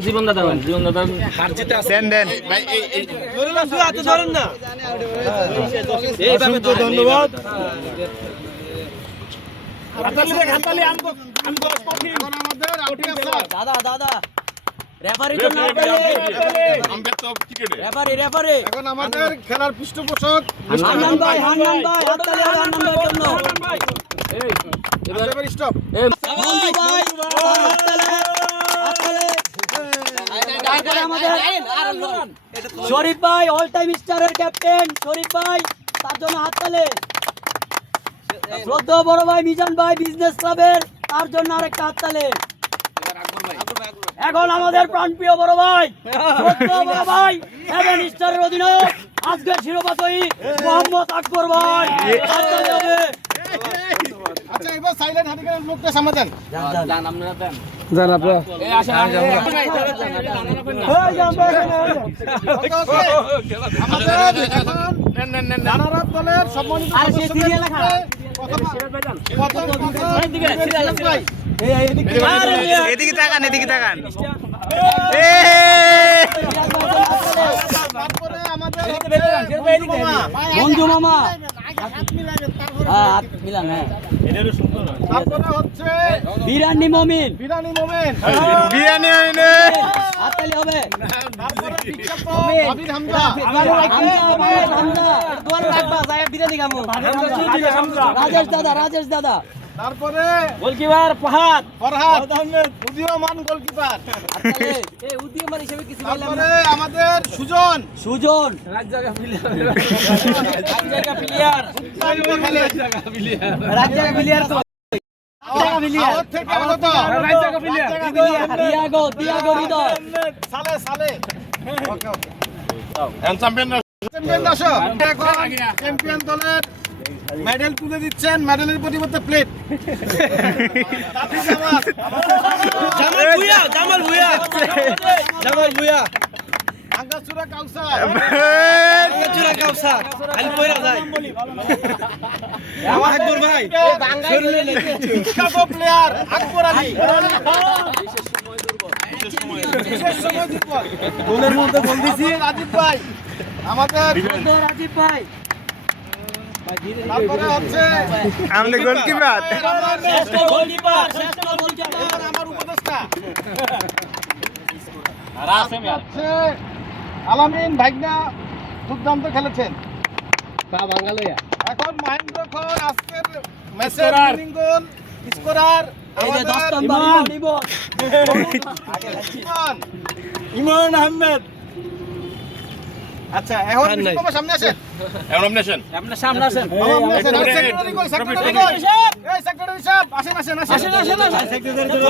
জীবন দাদা হারজিতে দেন দেন ভাই এই ধরুন না হাতে ধরুন না এইভাবে ধন্যবাদ হাতালি আমগো কঠিন এখন আমাদের দাদা দাদা রেফারি তো না আমরা তো ক্রিকেটে রেফারি এখন আমাদের খেলার পৃষ্ঠপোষক হান্নান ভাই হাতালি হান্নান ভাইয়ের জন্য এই এবার স্টপ বন্ধু ভাই শরীফ ভাই অল টাইম স্টারের ক্যাপ্টেন শরীফ ভাই তার জন্য হাততালি শ্রদ্ধেয় বড় ভাই মিজান ভাই বিজনেস ক্লাবের তার জন্য আরেকটা হাততালি এখন আমাদের প্রাণপ্রিয় বড় ভাই শ্রদ্ধেয় বড় ভাই 7 স্টারের অধিনায়ক আজকের শিরোপাজয়ী মোহাম্মদ আকবর ভাই হাততালি হবে। আচ্ছা এবার সাইলেন্ট হাদিকের লোকটা সামনে দেন যান আপনারা দেন যান আপনারা এই আসেন আমাদের নেন রানার দলের সম্মানিত আরে সেই সিরিয়াল লেখা এদিকে তাকান তারপরে আমাদের বন্ধু মামা হাত মিলান হ্যাঁ তারপরে হচ্ছে বিরানি মমিন হাততালি হবে তারপরে বিখ্যাত আবির হামজা দোয়ার রাখবা যায় বিরানি গামু রাজেশ দাদা তারপরে গোলকিপার ফরহাদ আহমেদ উদীয়মান গোলকিপার এই উদীয়মান হিসেবে কিছু বললাম তারপরে আমাদের সুজন রাজজাগা প্লেয়ার তো দিয়াগো হৃদয় সালে ওকে চ্যাম্পিয়ন দলের মেডেল তুলে দিচ্ছেন মেডেলের পরিবর্তে প্লেট জামাল ভুয়া আঙ্গাচুরা কাউসার খালি কইরা যায় আকবর ভাই বিখ্যাত প্লেয়ার আকবর আলী বিশেষ সময় দুর্বল গোলের মধ্যে গোল দিছি রাজীব ভাই আমাদের রাজীব ভাই তারপরে হচ্ছে আমাদের গোলকিপার আমার উপদেষ্টা আলামিন ভাইগনা দুর্দান্ত খেলেছেন এখন মহেন্দ্র খোর আজকের ম্যাচের উইনিং গোল স্কোরার ইমন আহমেদ। আচ্ছা এখন সামনে আসেন সামনে আসেন সেক্রেটারি সাহেব আসেন